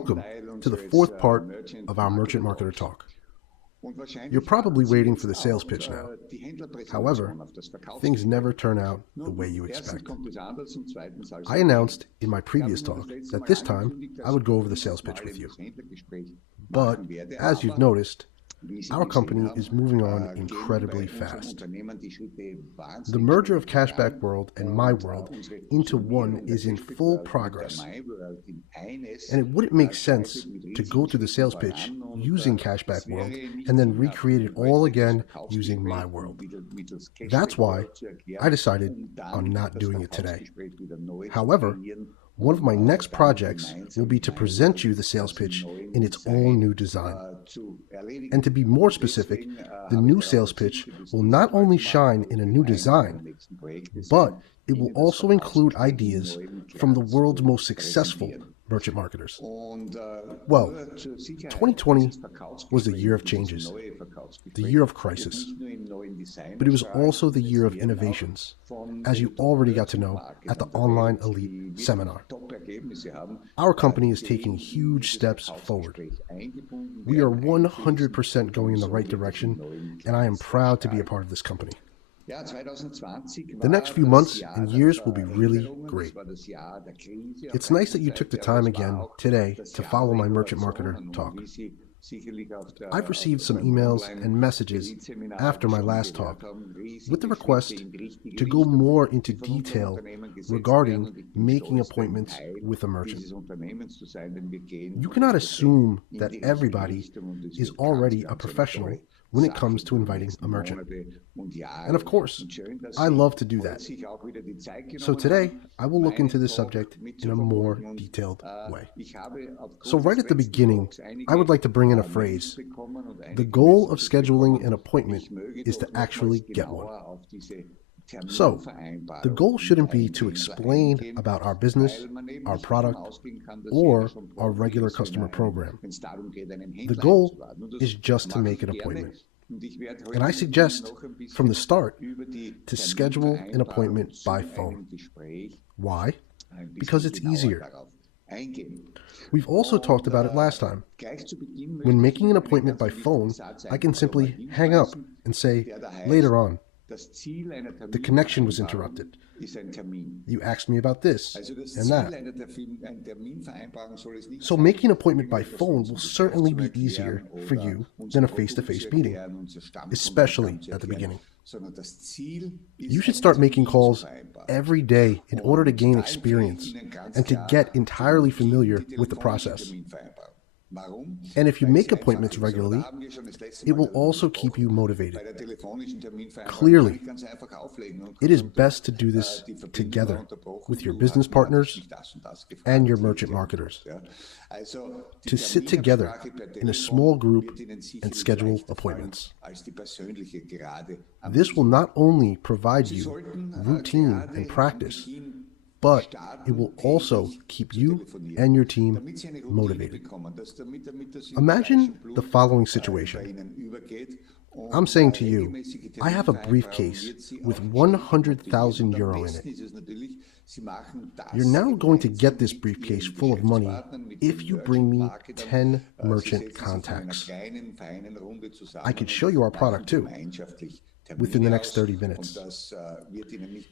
Welcome to the fourth part of our Merchant Marketer Talk. You're probably waiting for the sales pitch now. However, things never turn out the way you expect. I announced in my previous talk that this time I would go over the sales pitch with you. But as you've noticed, our company is moving on incredibly fast. The merger of Cashback World and My World into one is in full progress. And it wouldn't make sense to go through the sales pitch using Cashback World and then recreate it all again using My World. That's why I decided on not doing it today. However, one of my next projects will be to present you the sales pitch in its all new design. And to be more specific, the new sales pitch will not only shine in a new design, but it will also include ideas from the world's most successful merchant marketers. Well, 2020 was the year of changes, the year of crisis, but it was also the year of innovations, as you already got to know at the Online Elite Seminar. Our company is taking huge steps forward. We are 100% going in the right direction, and I am proud to be a part of this company. The next few months and years will be really great. It's nice that you took the time again today to follow my Merchant Marketer Talk. I've received some emails and messages after my last talk with the request to go more into detail regarding making appointments with a merchant. You cannot assume that everybody is already a professional when it comes to inviting a merchant. And of course, I love to do that. So today, I will look into this subject in a more detailed way. So right at the beginning, I would like to bring in a phrase. The goal of scheduling an appointment is to actually get one. So, the goal shouldn't be to explain about our business, our product, or our regular customer program. The goal is just to make an appointment. And I suggest from the start to schedule an appointment by phone. Why? Because it's easier. We've also talked about it last time. When making an appointment by phone, I can simply hang up and say, later on. The connection was interrupted. You asked me about this and that. So making an appointment by phone will certainly be easier for you than a face-to-face meeting, especially at the beginning. You should start making calls every day in order to gain experience and to get entirely familiar with the process. And if you make appointments regularly, it will also keep you motivated. Clearly, it is best to do this together with your business partners and your merchant marketers, to sit together in a small group and schedule appointments. This will not only provide you routine and practice, but it will also keep you and your team motivated. Imagine the following situation. I'm saying to you, I have a briefcase with 100,000 euro in it. You're now going to get this briefcase full of money if you bring me 10 merchant contacts. I could show you our product too, within the next 30 minutes.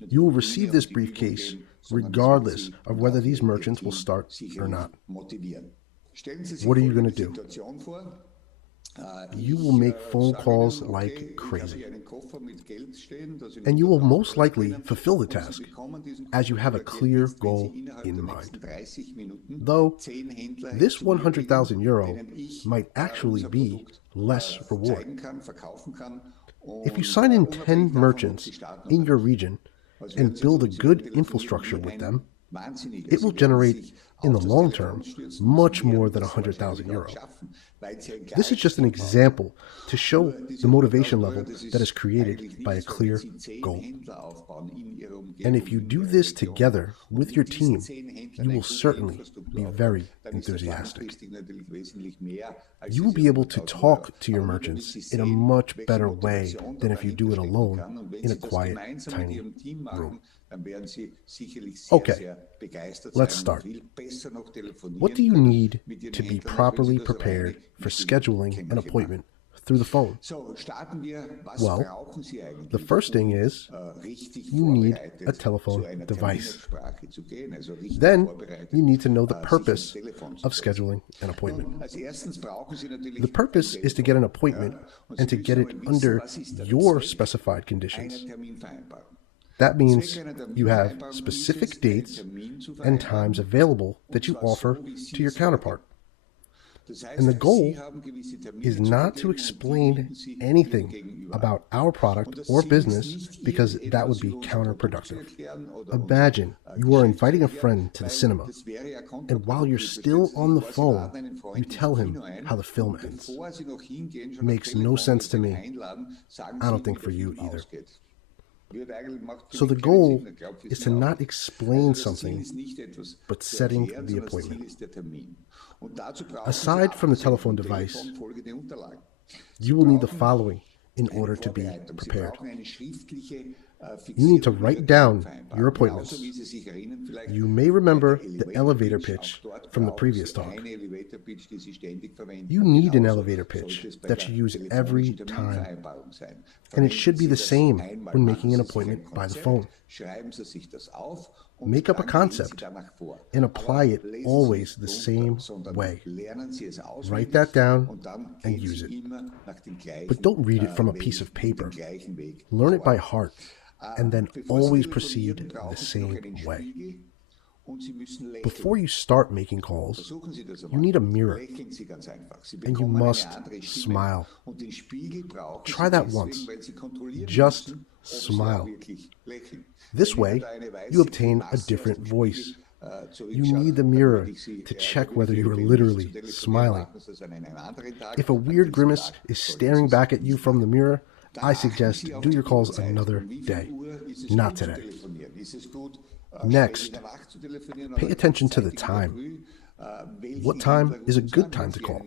You will receive this briefcase regardless of whether these merchants will start or not. What are you going to do? You will make phone calls like crazy. And you will most likely fulfill the task, as you have a clear goal in mind. Though, this 100,000 euro might actually be less reward. If you sign in 10 merchants in your region and build a good infrastructure with them, it will generate, in the long term, much more than 100,000 euro. This is just an example to show the motivation level that is created by a clear goal. And if you do this together with your team, you will certainly be very enthusiastic. You will be able to talk to your merchants in a much better way than if you do it alone in a quiet, tiny room. Okay, let's start. What do you need to be properly prepared for scheduling an appointment through the phone? Well, the first thing is you need a telephone device. Then you need to know the purpose of scheduling an appointment. The purpose is to get an appointment and to get it under your specified conditions. That means you have specific dates and times available that you offer to your counterpart. And the goal is not to explain anything about our product or business because that would be counterproductive. Imagine you are inviting a friend to the cinema, and while you're still on the phone, you tell him how the film ends. It makes no sense to me. I don't think for you either. So the goal is to not explain something, but setting the appointment. Aside from the telephone device, you will need the following in order to be prepared. You need to write down your appointments. You may remember the elevator pitch from the previous talk. You need an elevator pitch that you use every time, and it should be the same when making an appointment by the phone. Make up a concept and apply it always the same way. Write that down and use it. But don't read it from a piece of paper. Learn it by heart and then always proceed the same way. Before you start making calls, you need a mirror, and you must smile. Try that once. Just smile. This way, you obtain a different voice. You need the mirror to check whether you are literally smiling. If a weird grimace is staring back at you from the mirror, I suggest do your calls another day, not today. Next, pay attention to the time. What time is a good time to call?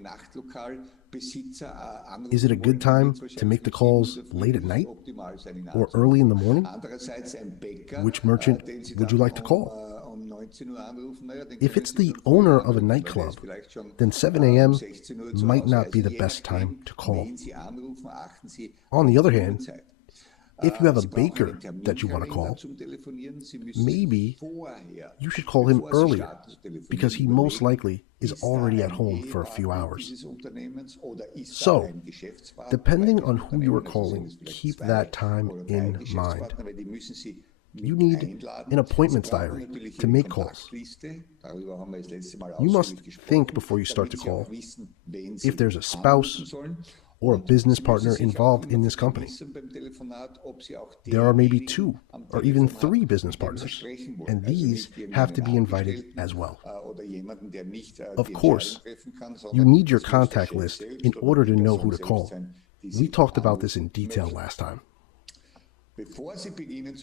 Is it a good time to make the calls late at night or early in the morning? Which merchant would you like to call? If it's the owner of a nightclub, then 7 a.m. might not be the best time to call. On the other hand, if you have a baker that you want to call, maybe you should call him earlier because he most likely is already at home for a few hours. So, depending on who you are calling, keep that time in mind. You need an appointments diary to make calls. You must think before you start to call if there's a spouse or a business partner involved in this company. There are maybe 2 or even 3 business partners, and these have to be invited as well. Of course, you need your contact list in order to know who to call. We talked about this in detail last time.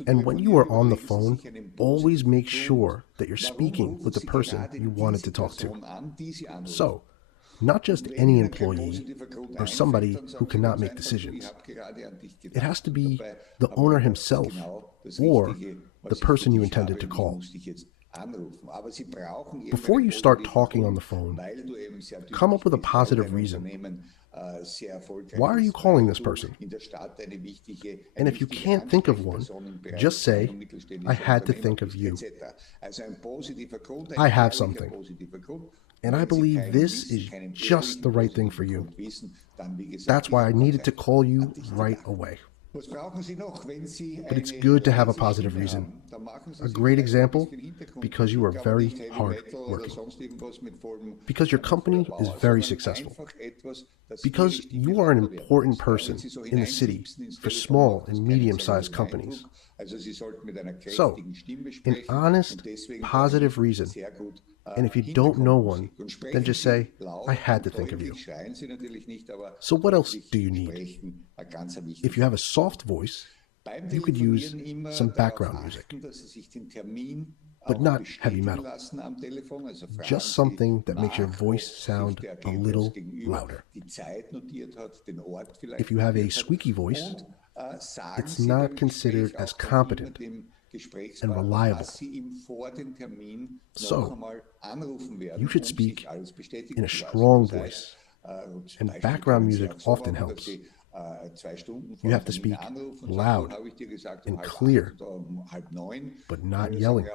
And when you are on the phone, always make sure that you're speaking with the person you wanted to talk to. So, not just any employee or somebody who cannot make decisions. It has to be the owner himself or the person you intended to call. Before you start talking on the phone, come up with a positive reason. Why are you calling this person? And if you can't think of one, just say, I had to think of you. I have something. And I believe this is just the right thing for you. That's why I needed to call you right away. But it's good to have a positive reason. A great example, because you are very hard working. Because your company is very successful. Because you are an important person in the city for small and medium-sized companies. So, an honest, positive reason. And if you don't know one, then just say, I had to think of you. So what else do you need? If you have a soft voice, you could use some background music, but not heavy metal. Just something that makes your voice sound a little louder. If you have a squeaky voice, it's not considered as competent and reliable. So, you should speak in a strong voice, and background music often helps. You have to speak loud and clear, but not yelling.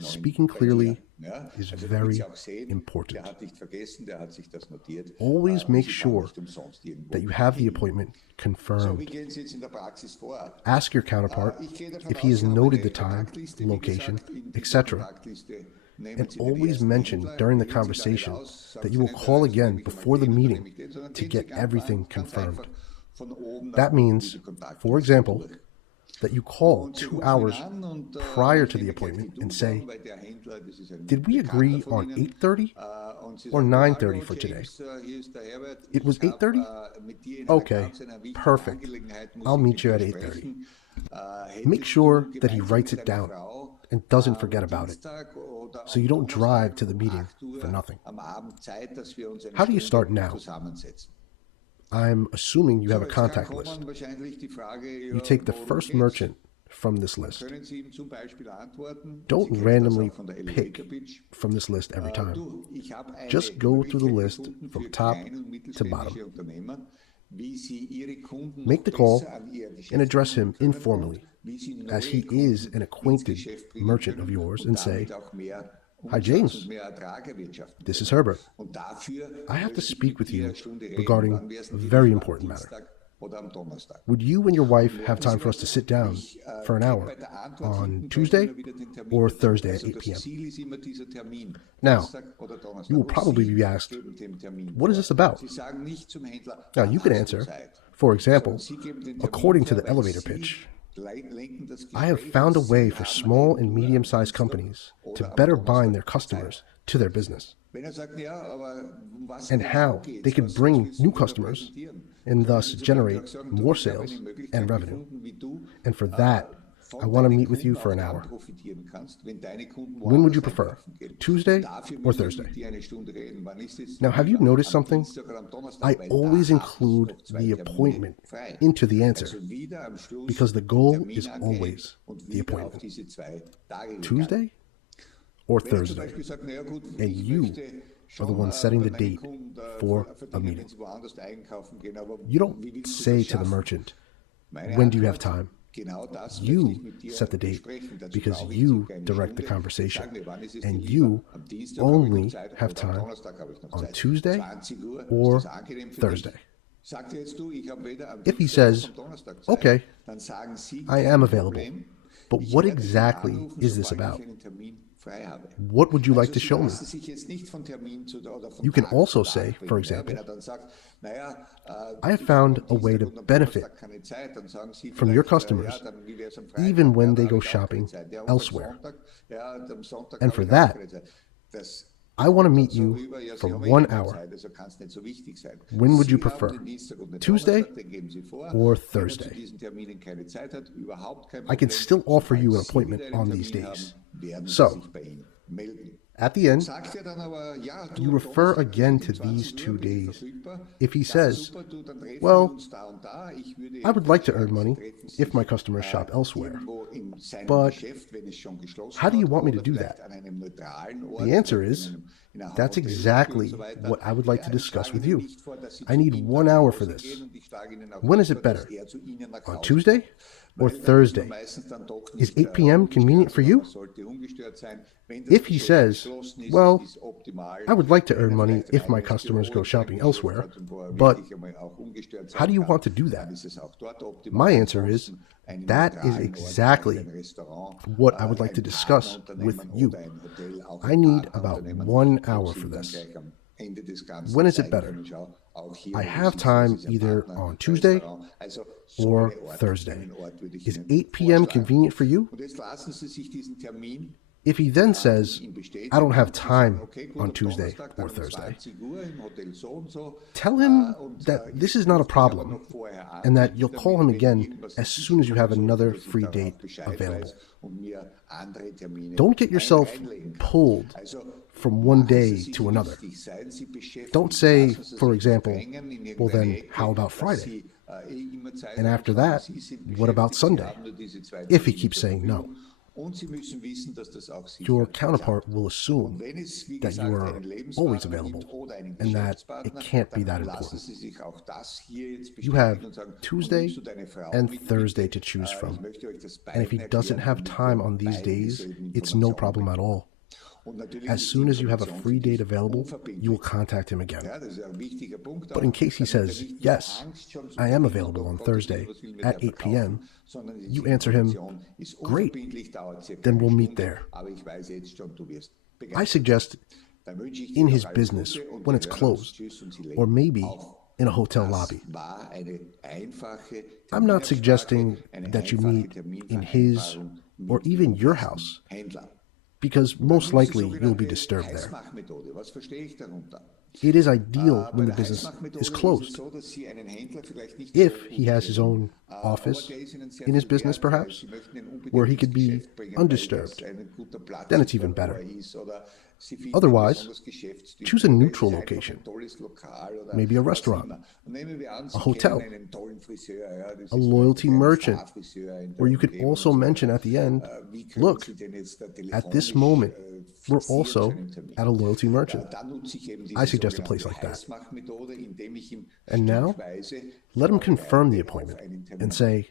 Speaking clearly is very important. Always make sure that you have the appointment confirmed. Ask your counterpart if he has noted the time, location, etc. And always mention during the conversation that you will call again before the meeting to get everything confirmed. That means, for example, that you call 2 hours prior to the appointment and say, "Did we agree on 8:30 or 9:30 for today?" "It was 8:30? Okay, perfect. I'll meet you at 8:30. Make sure that he writes it down and doesn't forget about it, so you don't drive to the meeting for nothing. How do you start now? I'm assuming you have a contact list. You take the first merchant from this list. Don't randomly pick from this list every time. Just go through the list from top to bottom. Make the call and address him informally, as he is an acquainted merchant of yours, and say, "Hi, James. This is Herbert. I have to speak with you regarding a very important matter. Would you and your wife have time for us to sit down for an hour on Tuesday or Thursday at 8 p.m.? Now, you will probably be asked, "What is this about?" Now, you can answer, for example, according to the elevator pitch, "I have found a way for small and medium-sized companies to better bind their customers to their business, and how they can bring new customers and thus generate more sales and revenue. And for that, I want to meet with you for an hour. When would you prefer, Tuesday or Thursday?" Now, have you noticed something? I always include the appointment into the answer, because the goal is always the appointment. Tuesday or Thursday, and you are the one setting the date for a meeting. You don't say to the merchant, "When do you have time?" You set the date, because you direct the conversation, and you only have time on Tuesday or Thursday. If he says, "Okay, I am available, but what exactly is this about? What would you like to show me?" You can also say, for example, "I have found a way to benefit from your customers even when they go shopping elsewhere. And for that, I want to meet you for 1 hour. When would you prefer, Tuesday or Thursday?" I can still offer you an appointment on these days. So, at the end, you refer again to these 2 days. If he says, "Well, I would like to earn money if my customers shop elsewhere, but how do you want me to do that?" The answer is, "That's exactly what I would like to discuss with you. I need 1 hour for this. When is it better? On Tuesday or Thursday? Is 8 p.m. convenient for you?" If he says, "Well, I would like to earn money if my customers go shopping elsewhere, but how do you want to do that?" My answer is, "That is exactly what I would like to discuss with you. I need about 1 hour for this. When is it better? I have time either on Tuesday or Thursday. Is 8 p.m. convenient for you?" If he then says, "I don't have time on Tuesday or Thursday," tell him that this is not a problem, and that you'll call him again as soon as you have another free date available. Don't get yourself pulled from one day to another. Don't say, for example, well then, how about Friday? And after that, what about Sunday? If he keeps saying no. Your counterpart will assume that you are always available and that it can't be that important. You have Tuesday and Thursday to choose from. And if he doesn't have time on these days, it's no problem at all. As soon as you have a free date available, you will contact him again. But in case he says, yes, I am available on Thursday at 8 p.m., you answer him, great, then we'll meet there. I suggest in his business when it's closed, or maybe in a hotel lobby. I'm not suggesting that you meet in his or even your house, because most likely you'll be disturbed there. It is ideal when the business is closed. If he has his own office in his business, perhaps, where he could be undisturbed, then it's even better. Otherwise, choose a neutral location, maybe a restaurant, a hotel, a loyalty merchant, where you could also mention at the end, look, at this moment, we're also at a loyalty merchant. I suggest a place like that. And now, let him confirm the appointment and say,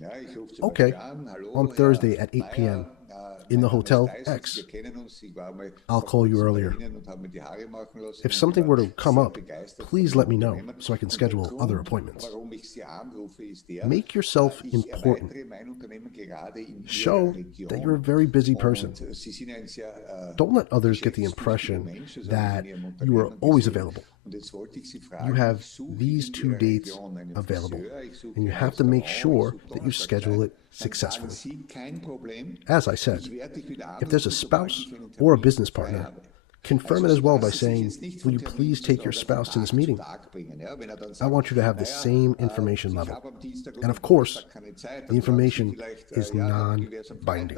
okay, on Thursday at 8 p.m., in the Hotel X. I'll call you earlier. If something were to come up, please let me know so I can schedule other appointments. Make yourself important. Show that you're a very busy person. Don't let others get the impression that you are always available. You have these 2 dates available, and you have to make sure that you schedule it successfully. As I said, if there's a spouse or a business partner, confirm it as well by saying, will you please take your spouse to this meeting? I want you to have the same information level. And of course, the information is non-binding.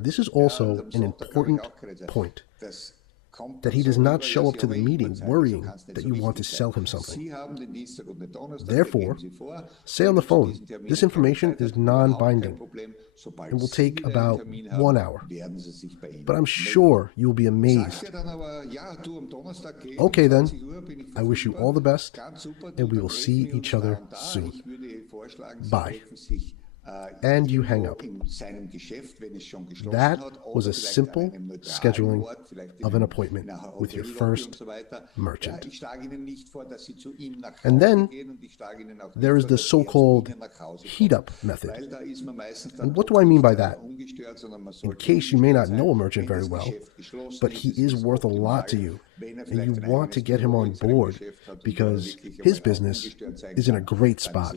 This is also an important point, that he does not show up to the meeting worrying that you want to sell him something. Therefore, say on the phone, this information is non-binding and will take about 1 hour. But I'm sure you'll be amazed. Okay then, I wish you all the best, and we will see each other soon. Bye. And you hang up. That was a simple scheduling of an appointment with your first merchant. And then there is the so-called heat-up method. And what do I mean by that? In case you may not know a merchant very well, but he is worth a lot to you, and you want to get him on board because his business is in a great spot,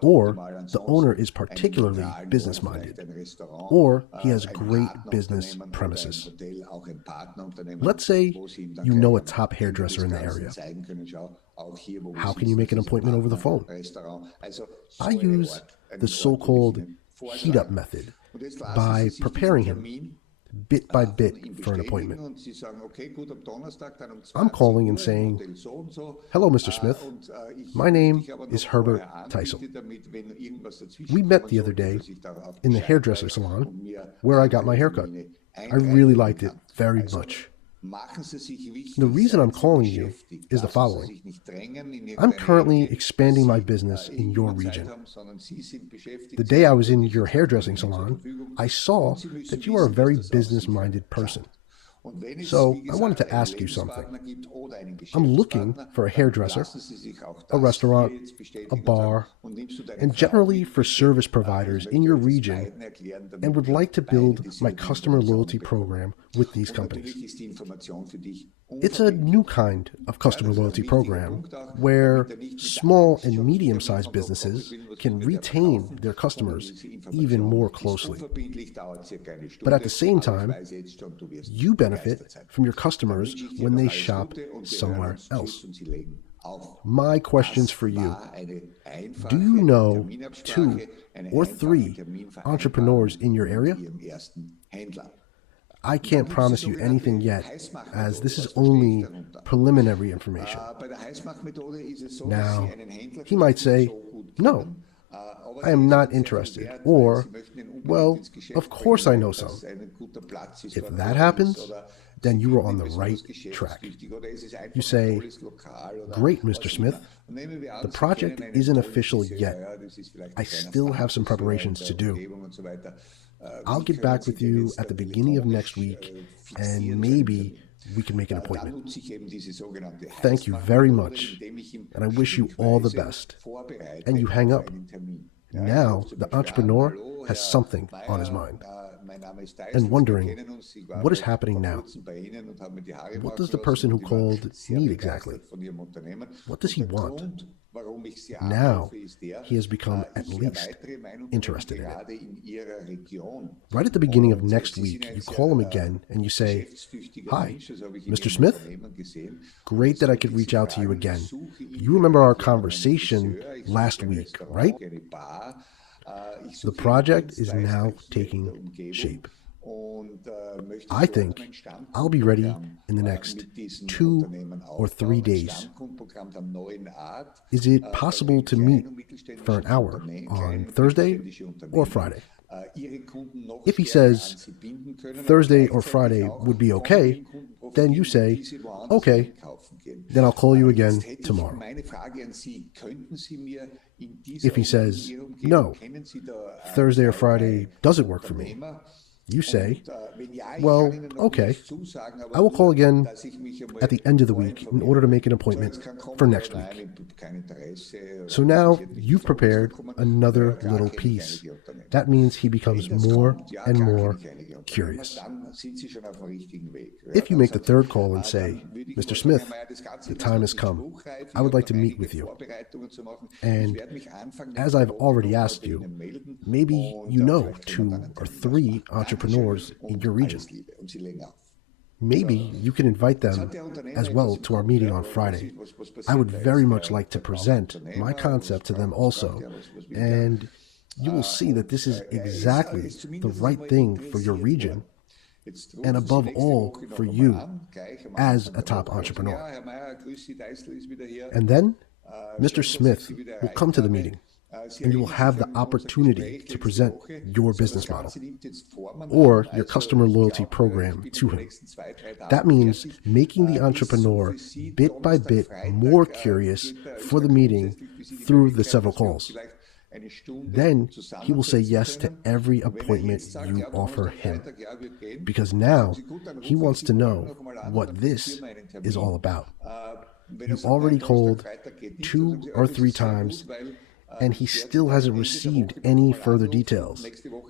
or the owner is particularly business-minded, or he has great business premises. Let's say you know a top hairdresser in the area. How can you make an appointment over the phone? I use the so-called heat-up method by preparing him bit by bit for an appointment. I'm calling and saying, hello, Mr. Smith. My name is Herbert Teisel. We met the other day in the hairdresser salon where I got my haircut. I really liked it very much. The reason I'm calling you is the following. I'm currently expanding my business in your region. The day I was in your hairdressing salon, I saw that you are a very business-minded person. So I wanted to ask you something. I'm looking for a hairdresser, a restaurant, a bar, and generally for service providers in your region, and would like to build my customer loyalty program with these companies. It's a new kind of customer loyalty program where small and medium-sized businesses can retain their customers even more closely. But at the same time, you benefit from your customers when they shop somewhere else. My questions for you. Do you know 2 or 3 entrepreneurs in your area? I can't promise you anything yet, as this is only preliminary information. Now, he might say, no, I am not interested, or, well, of course I know some. If that happens, then you are on the right track. You say, great, Mr. Smith, the project isn't official yet. I still have some preparations to do. I'll get back with you at the beginning of next week, and maybe we can make an appointment. Thank you very much, and I wish you all the best. And you hang up. Now the entrepreneur has something on his mind and wondering, what is happening now? What does the person who called need exactly? What does he want? Now he has become at least interested in it. Right at the beginning of next week, you call him again and you say, hi, Mr. Smith? Great that I could reach out to you again. You remember our conversation last week, right? The project is now taking shape. I think I'll be ready in the next 2 or 3 days. Is it possible to meet for an hour on Thursday or Friday? If he says Thursday or Friday would be okay, then you say, okay, then I'll call you again tomorrow. If he says, no, Thursday or Friday doesn't work for me, you say, well, okay, I will call again at the end of the week in order to make an appointment for next week. So now you've prepared another little piece. That means he becomes more and more curious. If you make the third call and say, Mr. Smith, the time has come. I would like to meet with you. And as I've already asked you, maybe you know 2 or 3 entrepreneurs in your region. Maybe you can invite them as well to our meeting on Friday. I would very much like to present my concept to them also, and you will see that this is exactly the right thing for your region, and above all, for you as a top entrepreneur. And then Mr. Smith will come to the meeting, and you will have the opportunity to present your business model or your customer loyalty program to him. That means making the entrepreneur bit by bit more curious for the meeting through the several calls. Then he will say yes to every appointment you offer him, because now he wants to know what this is all about. You already called 2 or 3 times, and he still hasn't received any further details.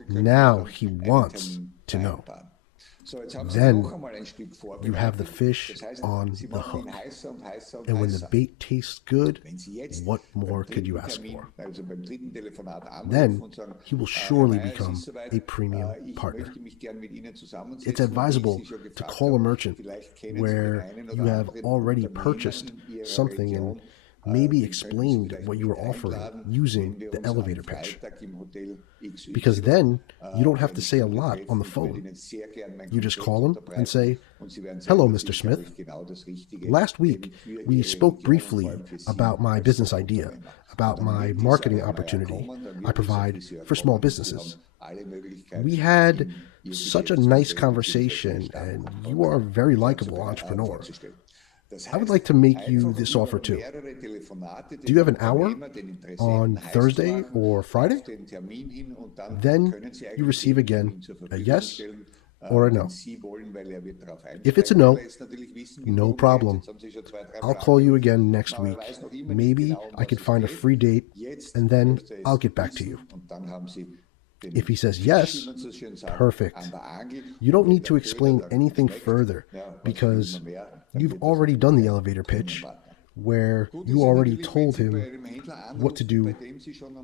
Now he wants to know. Then you have the fish on the hook. And when the bait tastes good, what more could you ask for? Then he will surely become a premium partner. It's advisable to call a merchant where you have already purchased something and maybe explained what you were offering using the elevator pitch. Because then you don't have to say a lot on the phone. You just call them and say, hello, Mr. Smith. Last week, we spoke briefly about my business idea, about my marketing opportunity I provide for small businesses. We had such a nice conversation, and you are a very likable entrepreneur. I would like to make you this offer too. Do you have an hour on Thursday or Friday? Then you receive again a yes or a no. If it's a no, no problem. I'll call you again next week. Maybe I could find a free date, and then I'll get back to you. If he says yes, perfect. You don't need to explain anything further because you've already done the elevator pitch where you already told him what to do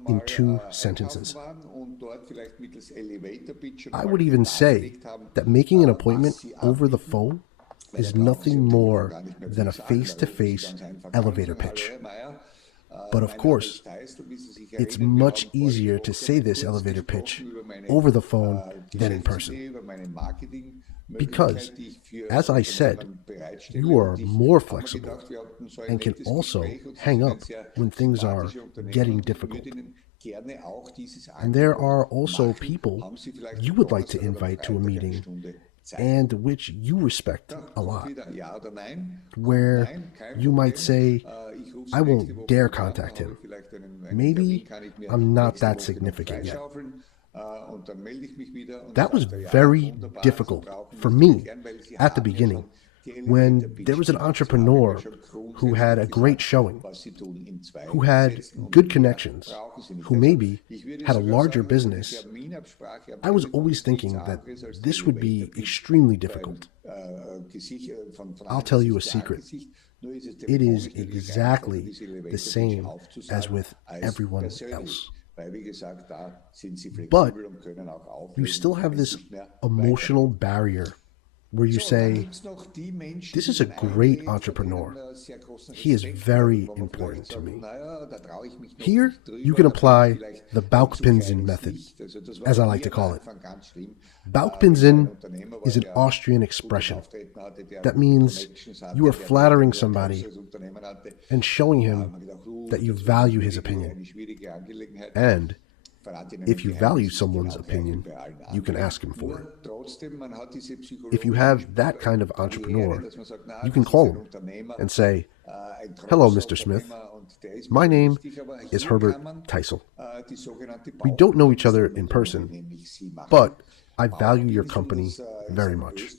in 2 sentences. I would even say that making an appointment over the phone is nothing more than a face-to-face elevator pitch. But of course, it's much easier to say this elevator pitch over the phone than in person. Because, as I said, you are more flexible and can also hang up when things are getting difficult. And there are also people you would like to invite to a meeting and which you respect a lot, where you might say, I won't dare contact him. Maybe I'm not that significant yet. That was very difficult for me at the beginning, when there was an entrepreneur who had a great showing, who had good connections, who maybe had a larger business. I was always thinking that this would be extremely difficult. I'll tell you a secret. It is exactly the same as with everyone else. But you still have this emotional barrier where you say, this is a great entrepreneur. He is very important to me. Here, you can apply the Bauchpinseln method, as I like to call it. Bauchpinseln is an Austrian expression that means you are flattering somebody and showing him that you value his opinion. And if you value someone's opinion, you can ask him for it. If you have that kind of entrepreneur, you can call him and say, hello, Mr. Smith. My name is Herbert Teisel. We don't know each other in person, but I value your company very much.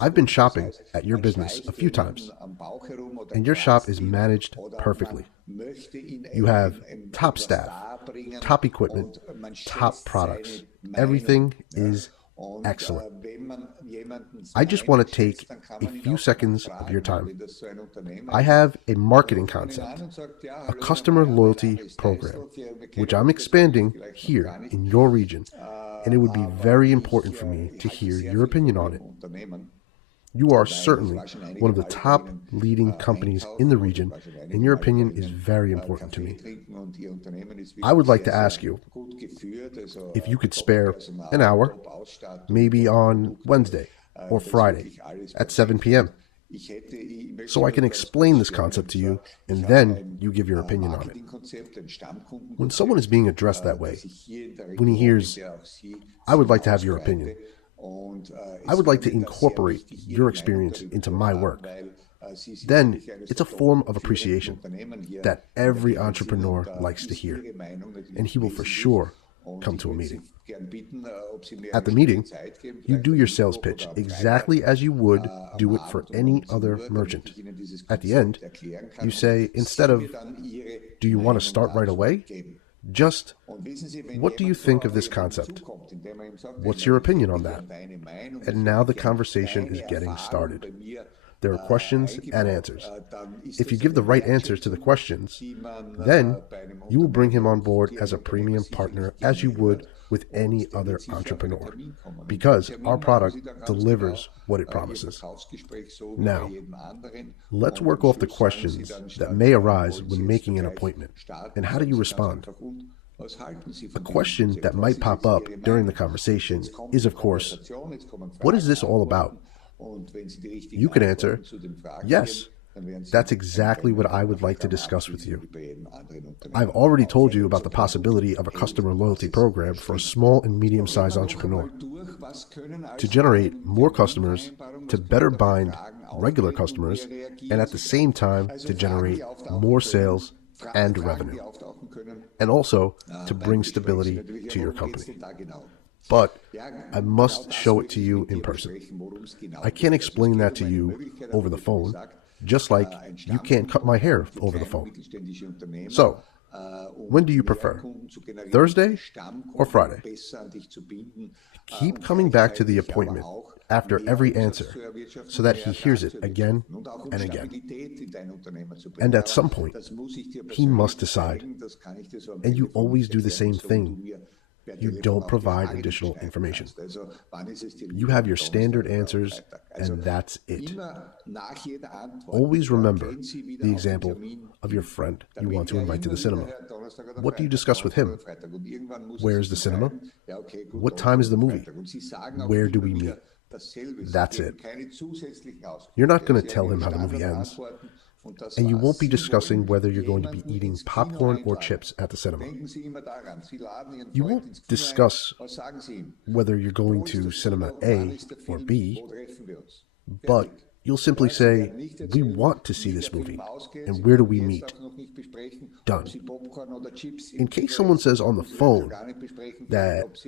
I've been shopping at your business a few times, and your shop is managed perfectly. You have top staff, top equipment, top products. Everything is excellent. I just want to take a few seconds of your time. I have a marketing concept, a customer loyalty program, which I'm expanding here in your region, and it would be very important for me to hear your opinion on it. You are certainly one of the top leading companies in the region, and your opinion is very important to me. I would like to ask you if you could spare an hour, maybe on Wednesday or Friday at 7 p.m., so I can explain this concept to you, and then you give your opinion on it. When someone is being addressed that way, when he hears, I would like to have your opinion, I would like to incorporate your experience into my work, then it's a form of appreciation that every entrepreneur likes to hear, and he will for sure come to a meeting. At the meeting, you do your sales pitch exactly as you would do it for any other merchant. At the end, you say, instead of, do you want to start right away? Just, what do you think of this concept? What's your opinion on that? And now the conversation is getting started. There are questions and answers. If you give the right answers to the questions, then you will bring him on board as a premium partner as you would with any other entrepreneur, because our product delivers what it promises. Now, let's work off the questions that may arise when making an appointment, and how do you respond? A question that might pop up during the conversation is, of course, what is this all about? You could answer, yes, that's exactly what I would like to discuss with you. I've already told you about the possibility of a customer loyalty program for a small and medium-sized entrepreneur to generate more customers, to better bind regular customers, and at the same time to generate more sales and revenue, and also to bring stability to your company. But I must show it to you in person. I can't explain that to you over the phone, just like you can't cut my hair over the phone. So, when do you prefer? Thursday or Friday? Keep coming back to the appointment after every answer so that he hears it again and again. And at some point, he must decide. And you always do the same thing. You don't provide additional information. You have your standard answers, and that's it. Always remember the example of your friend you want to invite to the cinema. What do you discuss with him? Where is the cinema? What time is the movie? Where do we meet? That's it. You're not going to tell him how the movie ends. And you won't be discussing whether you're going to be eating popcorn or chips at the cinema. You won't discuss whether you're going to cinema A or B, but you'll simply say, we want to see this movie, and where do we meet? Done. In case someone says on the phone that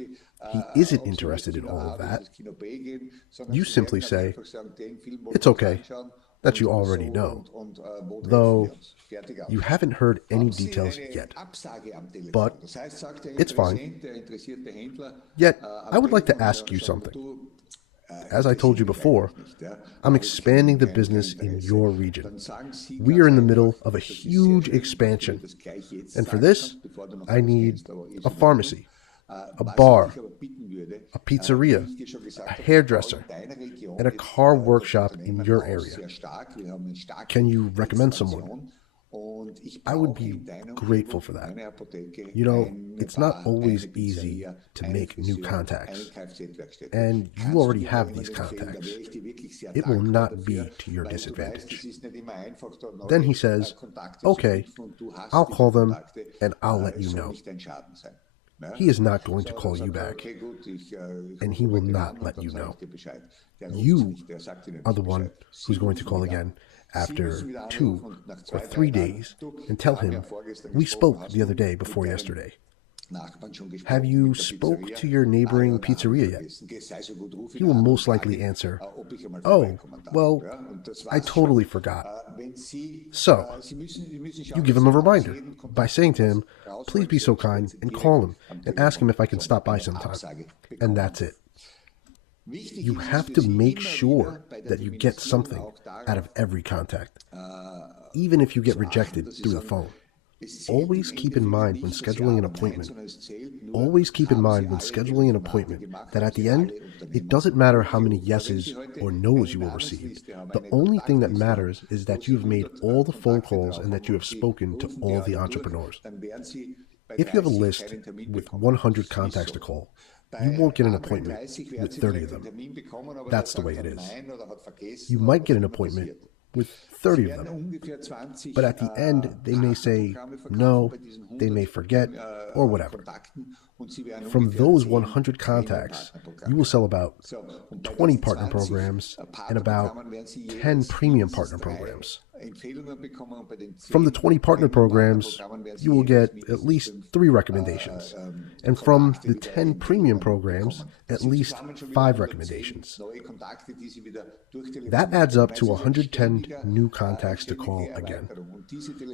he isn't interested in all of that, you simply say, it's okay. That you already know, though you haven't heard any details yet. But it's fine. Yet, I would like to ask you something. As I told you before, I'm expanding the business in your region. We are in the middle of a huge expansion. And for this, I need a pharmacy, a bar, a pizzeria, a hairdresser, and a car workshop in your area. Can you recommend someone? I would be grateful for that. You know, it's not always easy to make new contacts, and you already have these contacts. It will not be to your disadvantage. Then he says, okay, I'll call them and I'll let you know. He is not going to call you back, and he will not let you know. You are the one who's going to call again after 2 or 3 days and tell him, we spoke the other day before yesterday. Have you spoke to your neighboring pizzeria yet? He will most likely answer, oh, well, I totally forgot. So, you give him a reminder by saying to him, please be so kind, and call him and ask him if I can stop by sometime. And that's it. You have to make sure that you get something out of every contact, even if you get rejected through the phone. Always keep in mind when scheduling an appointment, that at the end, it doesn't matter how many yeses or nos you will receive. The only thing that matters is that you have made all the phone calls and that you have spoken to all the entrepreneurs. If you have a list with 100 contacts to call, you won't get an appointment with 30 of them. That's the way it is. You might get an appointment with 30 of them. But at the end, they may say no, they may forget, or whatever. From those 100 contacts, you will sell about 20 partner programs and about 10 premium partner programs. From the 20 partner programs, you will get at least 3 recommendations. And from the 10 premium programs, at least 5 recommendations. That adds up to 110 new contacts to call again.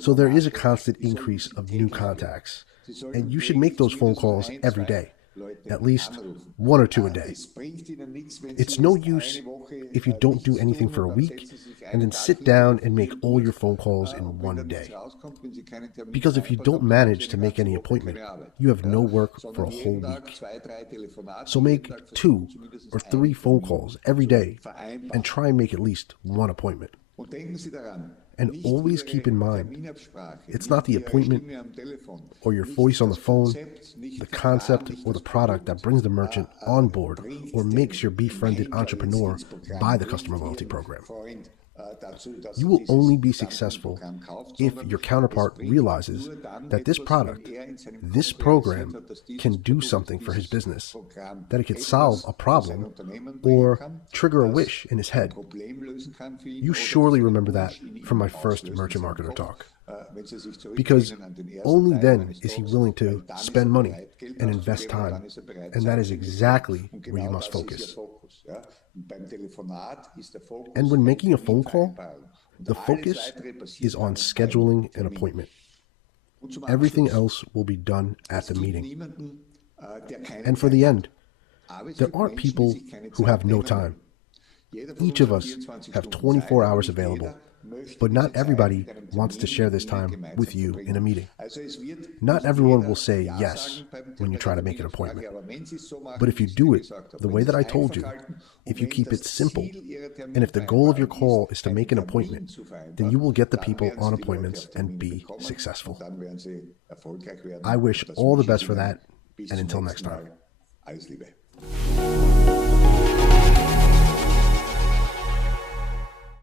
So there is a constant increase of new contacts. And you should make those phone calls every day. At least 1 or 2 a day. It's no use if you don't do anything for a week and then sit down and make all your phone calls in 1 day. Because if you don't manage to make any appointment, you have no work for a whole week. So make 2 or 3 phone calls every day and try and make at least 1 appointment. And always keep in mind, it's not the appointment or your voice on the phone, the concept or the product that brings the merchant on board or makes your befriended entrepreneur buy the customer loyalty program. You will only be successful if your counterpart realizes that this product, this program, can do something for his business, that it can solve a problem or trigger a wish in his head. You surely remember that from my first Merchant Marketer talk. Because only then is he willing to spend money and invest time, and that is exactly where you must focus. And when making a phone call, the focus is on scheduling an appointment. Everything else will be done at the meeting. And for the end, there aren't people who have no time. Each of us have 24 hours available But not everybody wants to share this time with you in a meeting. Not everyone will say yes when you try to make an appointment. But if you do it the way that I told you, if you keep it simple, and if the goal of your call is to make an appointment, then you will get the people on appointments and be successful. I wish all the best for that, and until next time.